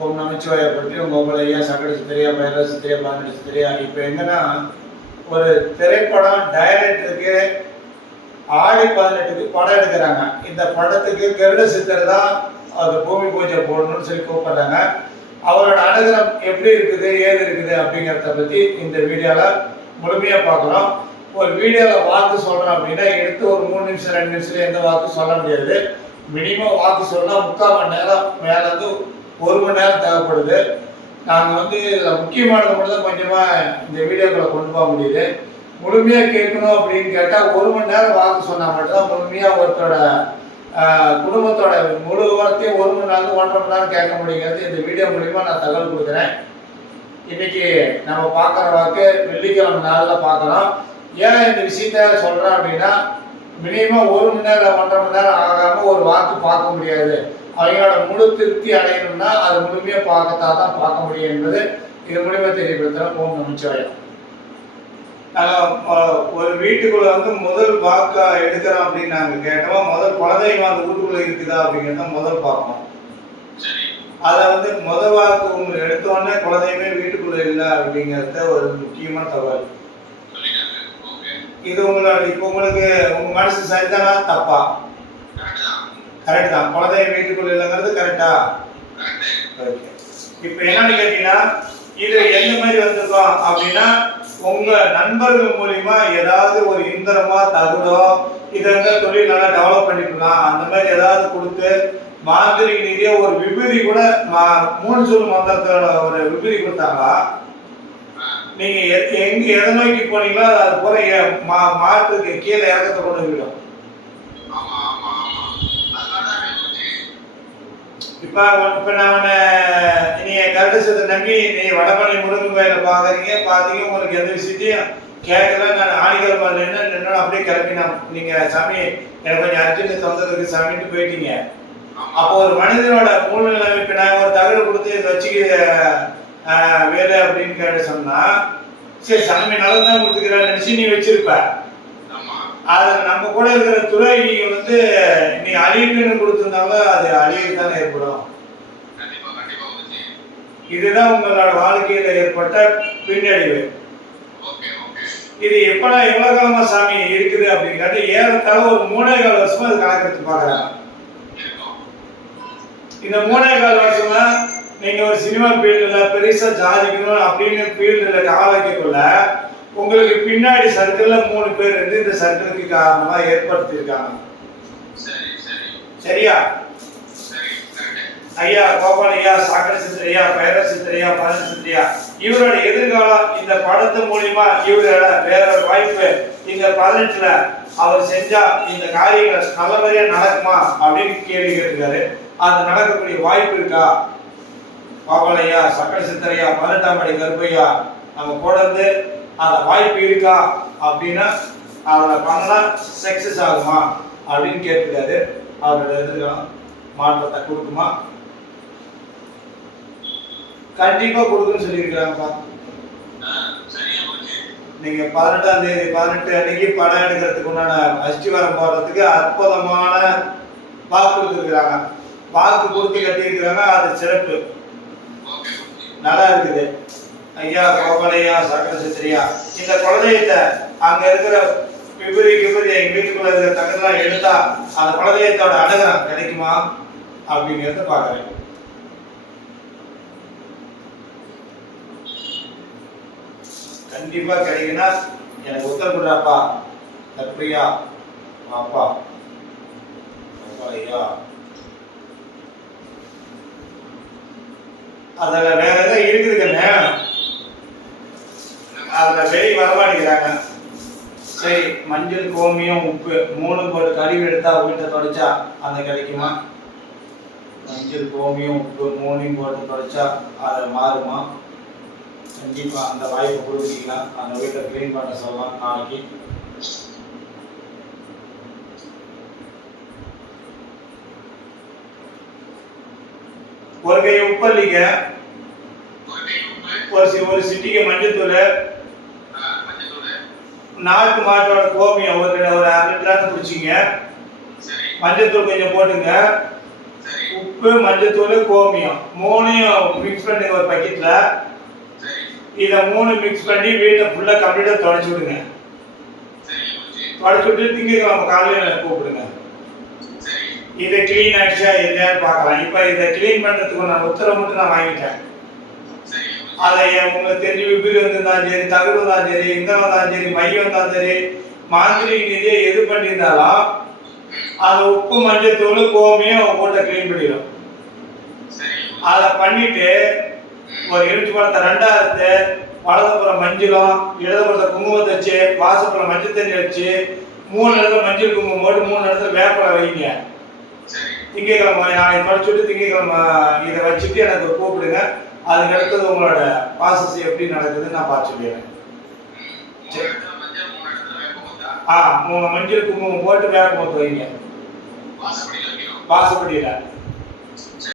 ஓம் நமச்சிவாய பற்றி உங்கள் ஐயா சங்கட சித்திரையா பயிர சித்திரையா பாண்டிய சித்திரையா. இப்போ என்னன்னா ஒரு திரைப்படம் டைரக்டருக்கு ஆடி பதினெட்டுக்கு படம் எடுக்கிறாங்க. இந்த படத்துக்கு கருட சித்தர் தான் அது பூமி பூஜை போடணும்னு சொல்லி கூப்பிடுறாங்க. அவரோட அனுகிரம் எப்படி இருக்குது ஏது இருக்குது அப்படிங்கிறத பற்றி இந்த வீடியோவில் முழுமையாக பார்க்குறோம் ஒரு வீடியோவில் வாக்கு சொல்கிறோம் அப்படின்னா எடுத்து ஒரு மூணு நிமிஷம் ரெண்டு நிமிஷத்துல எந்த வாக்கு சொல்ல முடியாது. மினிமம் வாக்கு சொன்னால் முக்கால் மணி நேரம் மேலே வந்து ஒரு மணி நேரம் தேவைப்படுது. நாங்கள் வந்து இதில் முக்கியமானது மட்டும் தான் கொஞ்சமாக இந்த வீடியோக்களை கொண்டு போக முடியுது. முழுமையாக கேட்கணும் அப்படின்னு கேட்டால் ஒரு மணி நேரம் வாக்கு சொன்னால் மட்டும்தான் முழுமையாக ஒருத்தரோட குடும்பத்தோட முழு வாரத்தையும் ஒரு மணி நேரம் ஒன்றரை மணி நேரம் கேட்க முடியுங்கிறது இந்த வீடியோ மூலிமா நான் தகவல் கொடுக்குறேன். இன்னைக்கு நம்ம பார்க்குற வாக்கு வெள்ளிக்கிழமை நாளில் பார்க்குறோம். ஏன் இந்த விஷயத்த சொல்கிறேன் அப்படின்னா மினிமம் ஒரு மணி நேரம் ஒன்றரை மணி நேரம் ஆகாமல் ஒரு வாக்கு பார்க்க முடியாது. அவங்களோட முழு திருப்தி அடையணும்னா அது முழுமையாக பார்க்கத்தான் தான் பார்க்க முடியும் என்பது இது மூலியமா தெரியப்படுத்துகிறோம் ஓம் நமச்சிவாயம் நாங்கள் ஒரு வீட்டுக்குள்ள வந்து முதல் வாக்கா எடுக்கிறோம் அப்படின்னு நாங்கள் கேட்டோம் முதல் குலதெய்வம் அந்த வீட்டுக்குள்ள இருக்குதா அப்படிங்கிறத முதல் பார்ப்போம். அதை வந்து முத வாக்கு உங்களுக்கு எடுத்த உடனே குலதெய்வமே வீட்டுக்குள்ள இல்லை அப்படிங்கிறத ஒரு முக்கியமான தகவல். இது உங்களோட இப்போ உங்களுக்கு உங்க மனசு சரிதானா? தப்பா? கரெக்ட் தான். குலதெய்வம் வீட்டுக்குள்ள இல்லைங்கிறது கரெக்டா ஓகே இப்போ என்னன்னு கேட்டீங்கன்னா இது எந்த மாதிரி வந்திருக்கோம் அப்படின்னா உங்க நண்பர்கள் மூலியமா ஏதாவது ஒரு இந்திரமா தகுடோ இதை தொழில் நல்லா டெவலப் பண்ணிக்கலாம். அந்த மாதிரி ஏதாவது கொடுத்து மாந்திரிக ரீதியா ஒரு விபூதி கூட மா- மூணு சொல் மந்திரத்தோட ஒரு விபூதி கொடுத்தாங்களா? நீங்க எங்க எதை நோக்கி போனீங்களோ அது போல மா- மாட்டுக்கு கீழே இறக்கத்தை கொண்டு விடும் இப்ப இப்போ இப்ப நான் கருடசத்தை நம்பி நீ வடபழனி முருகன் கோயில பாக்குறீங்க பாத்தீங்க உங்களுக்கு எந்த விஷயத்தையும் கேட்கல. நான் ஆணிகள் மேல நின்று அப்படியே கிளம்பினா நீங்க சாமி எனக்கு கொஞ்சம் அர்ஜென்ட் தந்ததுக்கு சாமின்ட்டு போயிட்டீங்க. அப்போ ஒரு மனிதனோட மூலநிலை இப்ப நான் ஒரு தகடு கொடுத்து இதை வச்சுக்க வேலை அப்படின்னு கேட்டு சொன்னா சரி சாமி நல்லதான் கொடுத்துக்கிறேன் நினைச்சு நீ வச்சிருப்ப. அது நம்ம கூட இருக்கிற துறை வந்து நீ அழிவுன்னு கொடுத்திருந்தாலும் அது அழிவு தானே ஏற்படும் இதுதான் உங்களோட வாழ்க்கையில ஏற்பட்ட பின்னடைவு. இது எப்படா எவ்வளவு காலமா சாமி இருக்குது அப்படின்னு கேட்டு ஏறத்தாழ ஒரு மூணே கால் வருஷமா அது கணக்கெடுத்து பாக்குறாங்க இந்த மூணே கால் வருஷமா நீங்க ஒரு சினிமா ஃபீல்டுல பெருசா சாதிக்கணும் அப்படின்னு ஃபீல்டுல ஆளாக்கிக்குள்ள உங்களுக்கு பின்னாடி சர்க்கிள்ல மூணு பேர் இருந்து இந்த சர்க்கிளுக்கு காரணமா ஏற்படுத்தியிருக்காங்க. சரியா? ஐயா கோபால் ஐயா சாக்கடை சித்திரையா பைர சித்திரையா பழனி சித்திரையா இவரோட எதிர்காலம் இந்த படத்து மூலியமா இவரோட வேற ஒரு வாய்ப்பு. இந்த பதினெட்டுல அவர் செஞ்சா இந்த காரியங்கள் நல்லபடியா நடக்குமா அப்படின்னு கேள்வி கேட்டிருக்காரு. அது நடக்கக்கூடிய வாய்ப்பு இருக்கா? கோபால் ஐயா சக்கரை சித்திரையா பதினெட்டாம் படி கருப்பையா நம்ம கூட இருந்து அந்த வாய்ப்பு இருக்கா அப்படின்னா அவரை பண்ணா சக்சஸ் ஆகுமா அப்படின்னு கேட்டிருக்காரு அவரோட எதிர்காலம் மாற்றத்தை கொடுக்குமா? கண்டிப்பா கொடுக்குன்னு சொல்லியிருக்கிறாங்கப்பா. நீங்க பதினெட்டாம் தேதி பதினெட்டு அன்னைக்கு படம் எடுக்கிறதுக்கு உண்டான அஸ்திவாரம் போடுறதுக்கு அற்புதமான வாக்கு கொடுத்துருக்குறாங்க. வாக்கு கொடுத்து கட்டியிருக்கிறாங்க அது சிறப்பு. நல்லா இருக்குது. ஐயா கோபலையா சக்கர சித்திரியா? இந்த குழந்தையத்தை அங்க இருக்கிற விபரி கிபரி எங்க வீட்டுக்குள்ள இருக்கிற தங்கத்தெல்லாம் எடுத்தா அந்த குழந்தையத்தோட அனுகிரம் கிடைக்குமா? அப்படிங்கிறத பாக்குறேன் கண்டிப்பா கிடைக்குன்னா எனக்கு உத்தரப்படுறாப்பா தப்பியா அப்பா. ஐயா. அதில் வேற எதாவது இருக்குதுங்க. அதுல வெளியே வரமாட்டேங்கிறாங்க. சரி மஞ்சள் கோமியம் உப்பு மூணு போட்டு கழிவு எடுத்தா வீட்டை தொடச்சா அந்த கிடைக்குமா? மஞ்சள் கோமியம் உப்பு மூணையும் போட்டு தொடச்சா அது மாறுமா? கண்டிப்பா அந்த வாய்ப்பு கொடுத்தீங்கன்னா அந்த வீட்டை க்ளீன் பண்ண சொல்லலாம் நாளைக்கு. ஒரு கை உப்பு அள்ளிக்க ஒரு ஒரு சிட்டிக்கு மஞ்சத்தூள் நாட்டு மாட்டோட கோமியம் ஒரு ஒரு அரை லிட்டராக குடிச்சிங்க. மஞ்சத்தூள் கொஞ்சம் போட்டுங்க. உப்பு மஞ்சத்தூள் கோமியம். மூணையும் மிக்ஸ் பண்ணி ஒரு பக்கெட்டில் இதை மூணு மிக்ஸ் பண்ணி வீட்டை ஃபுல்லாக கம்ப்ளீட்டாக தொடச்சி விடுங்க. தொடச்சி விட்டு திங்கக்கிழமை காலையில் கூப்பிடுங்க. இதை க்ளீன் ஆயிடுச்சா இல்லையான்னு பார்க்கலாம். இப்போ இதை க்ளீன் பண்ணுறதுக்கு நான் உத்தரவு மட்டும் நான் வாங்கிட்டேன். அதை உங்களுக்கு தெரிஞ்சு விபீரி வந்திருந்தாலும் சரி தகடு வந்தாலும் சரி இந்தம் வந்தாலும் சரி மையம் வந்தாலும் சரி மாந்திரிக நிதியை எது பண்ணியிருந்தாலும் அதை உப்பு மஞ்சள் தூள் கோமியம் போட்டு க்ளீன் பண்ணிடும். அதை பண்ணிட்டு ஒரு எலுமிச்சி பழத்தை ரெண்டா எடுத்து வலதுபுறம் மஞ்சளும் இடதுபுறத்தை குங்குமத்தை வச்சு வாசப்புறம் மஞ்சள் தண்ணி வச்சு மூணு இடத்துல மஞ்சள் குங்குமம் போட்டு மூணு இடத்துல வேப்பலை வைங்க. திங்கக்கிழமை நாளைக்கு படிச்சுட்டு திங்கக்கிழமை இதை வச்சுட்டு எனக்கு கூப்பிடுங்க. அதுக்கு அடுத்தது உங்களோட ப்ராசஸ் எப்படி நடக்குதுன்னு நான் பார்த்து சொல்லிடுறேன். ஆ மூணு மஞ்சள் குங்குமம் போட்டு வேப்ப மூத்து வைங்க வாசப்படியில்.